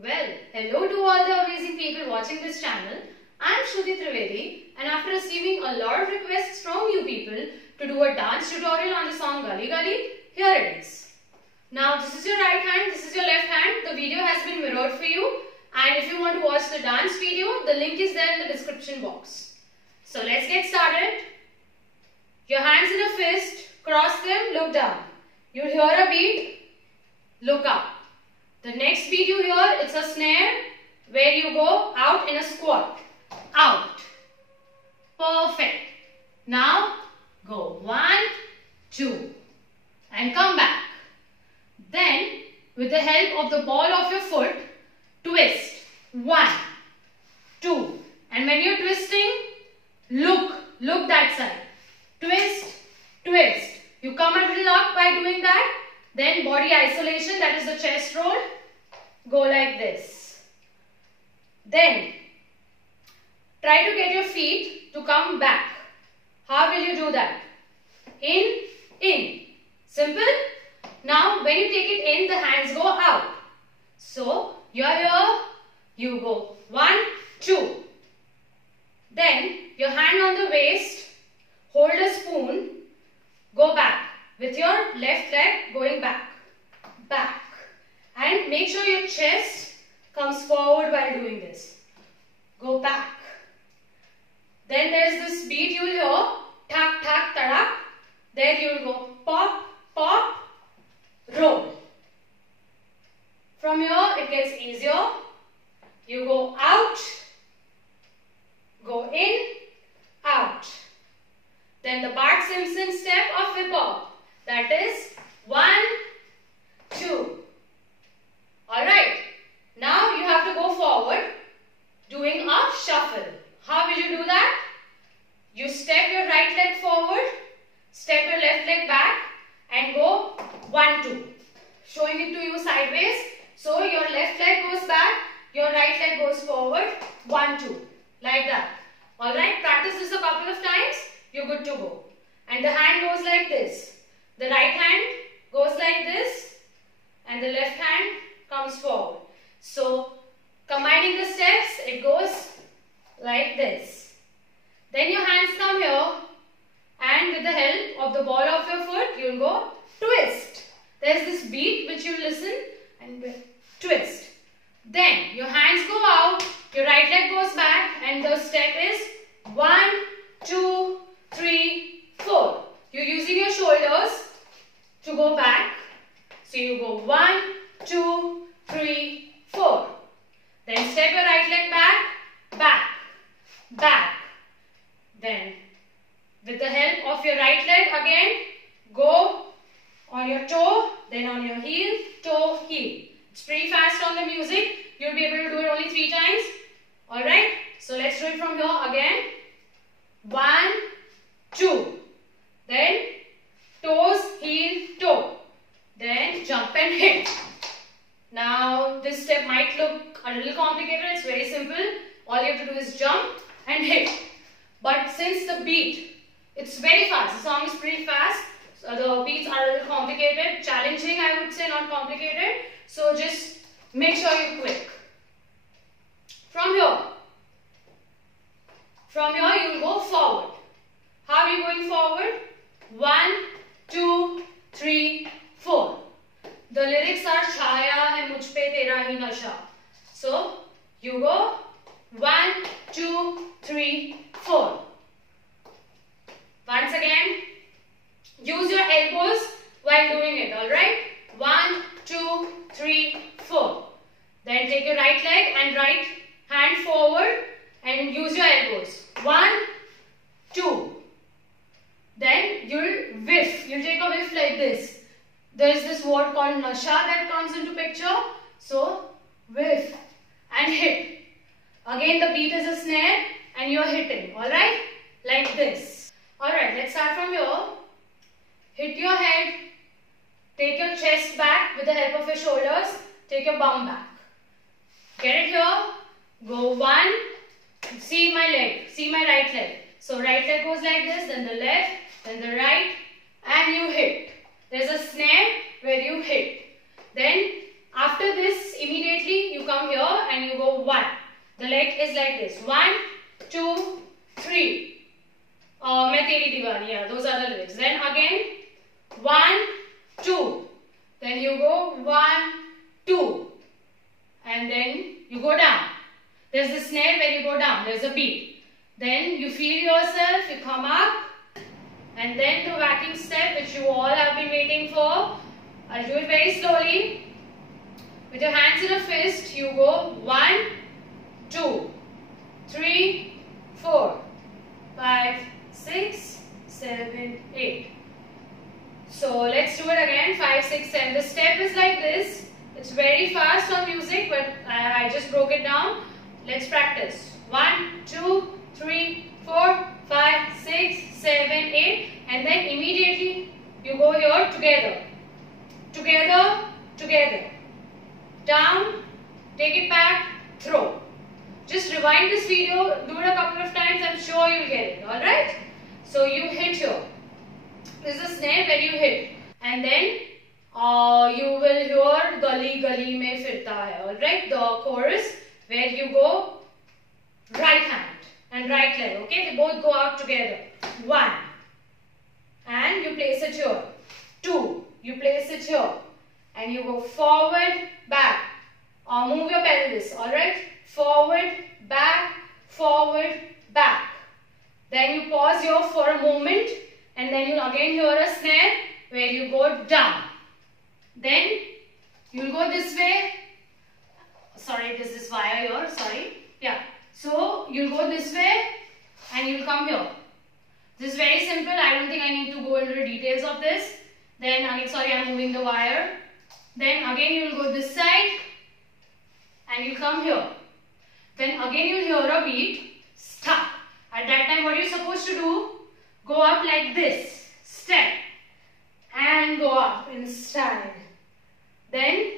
Well, hello to all the amazing people watching this channel. I am Shruti Trivedi, and after receiving a lot of requests from you people to do a dance tutorial on the song Gully Gully, here it is. Now this is your right hand, this is your left hand. The video has been mirrored for you, and if you want to watch the dance video, the link is there in the description box. So let's get started. Your hands in a fist, cross them, look down. You hear a beat, look up. The next beat you hear, it's a snare where you go out in a squat. Out. Perfect. Now go 1, 2 and come back. Then with the help of the ball of your foot, twist. 1, 2 and when you're twisting, look that side. Twist, twist. You come a little up by doing that. Then body isolation, that is the chest roll. Go like this. Then try to get your feet to come back. How will you do that? In. Simple. Now when you take it in, the hands go out. So you're here, you go 1, 2. Then your hand on the waist, hold a spoon, go back. With your left leg going back. And make sure your chest comes forward while doing this. Go back. Then there's this beat you'll hear. Tak, tak, tadak. There you'll go pop, pop, roll. From here it gets easier. You go out, go in, out. Then the Bart Simpson step of hip hop. That is 1, 2. Alright. Now you have to go forward doing a shuffle. How will you do that? You step your right leg forward, step your left leg back and go 1, 2. Showing it to you sideways. So your left leg goes back, your right leg goes forward. 1, 2. Like that. Alright. Practice this a couple of times. You're good to go. And the hand goes like this. The right hand goes like this and the left hand comes forward. So combining the steps, it goes like this. Then your hands come here and with the help of the ball of your foot, you'll go twist. There's this beat which you listen and twist. Then your hands go out, your right leg goes back and the step is 1, 2, 3, 4. You're using your shoulders to go back. So you go 1, 2, 3, 4. Then step your right leg back. Then with the help of your right leg again, go on your toe, then on your heel, toe, heel. It's pretty fast on the music. You'll be able to do it only 3 times. Alright. So let's do it from here again. 1, 2. Then toes, heel, toe. Then jump and hit. Now this step might look a little complicated. It's very simple. All you have to do is jump and hit. But since the beat, it's very fast. The song is pretty fast. So the beats are a little complicated. Challenging, I would say, not complicated. So just make sure you're quick. From here you will go forward. How are you going forward? 1, 2, 3, 4. The lyrics are Chhaya hai mujh pe tera hi nasha. So you go 1, 2, 3, 4. Once again, use your elbows while doing it. Alright? 1, 2, 3, 4. Then take your right leg and right hand forward and use your elbows. 1, 2. Then you'll whiff. You'll take a whiff like this. There is this word called nasha that comes into picture. So whiff and hit. Again the beat is a snare and you're hitting. Alright? Like this. Alright, let's start from here. Hit your head. Take your chest back with the help of your shoulders. Take your bum back. Get it here. Go 1. See my leg. See my right leg. So right leg goes like this, then the left, then the right, and you hit. There's a snare where you hit. Then after this, immediately you come here and you go 1. The leg is like this. 1, 2, 3. Main teri diwani, yeah, those are the lyrics. Then again 1, 2. Then you go 1, 2. And then you go down. There's the snare where you go down. There's a beat. Then you feel yourself, you come up. And then the whacking step which you all have been waiting for. I'll do it very slowly. With your hands in a fist, you go 1, 2, 3, 4, 5, 6, 7, 8. So let's do it again. 5, 6, 7. The step is like this. It's very fast on music, but I just broke it down. Let's practice. 1, 2, 3, 4, 5, 6, 7, 8. And then immediately you go here together. Together, together. Down, take it back, throw. Just rewind this video, do it a couple of times, I'm sure you'll get it, alright? So you hit here. This is a snare where you hit. And then you will hear Gali Gali Mein Firta Hai, alright? The chorus where you go right hand and right leg, okay? They both go out together. 1. And you place it here. 2. You place it here. And you go forward, back. Move your pelvis, alright? Forward, back, forward, back. Then you pause here for a moment. And then you'll again hear a snare where you go down. Then you'll go this way. Sorry, there's this wire here, sorry. Yeah. So you'll go this way and you'll come here. This is very simple. I don't think I need to go into the details of this. Then again, sorry, I'm moving the wire. Then again you'll go this side and you'll come here. Then again you'll hear a beat. Stop. At that time what you're supposed to do, go up like this. Step. And go up in style. Then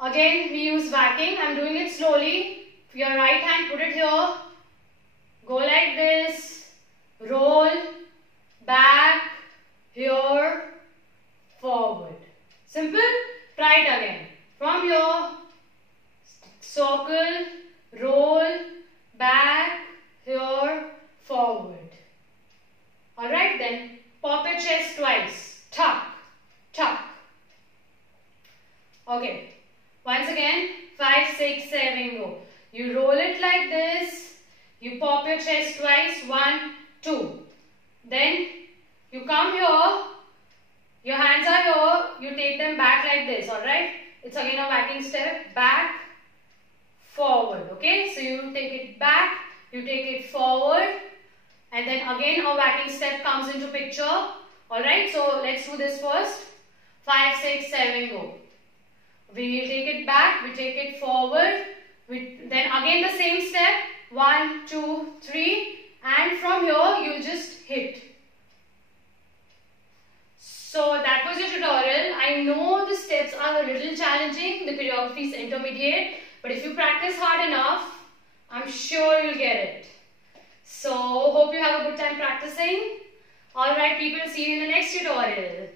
again we use whacking. I'm doing it slowly. Your right hand, put it here. Go like this. Roll. Back. Here. Forward. Simple. Try it again. From here. Circle. Roll. Back. Here. Forward. Alright then. Pop your chest twice. Tuck. Tuck. Okay. Once again. 5, 6, 7, go. You roll it like this. You pop your chest twice. 1, 2. Then you come here. Your hands are here. You take them back like this. Alright. It's again a whacking step. Back. Forward. Okay. So you take it back. You take it forward. And then again a whacking step comes into picture. Alright. So let's do this first. 5, 6, 7, go. We take it back. We take it forward. Then again the same step. 1, 2, 3. And from here you just hit. So that was your tutorial. I know the steps are a little challenging. The choreography is intermediate. But if you practice hard enough, I'm sure you'll get it. So hope you have a good time practicing. Alright people, see you in the next tutorial.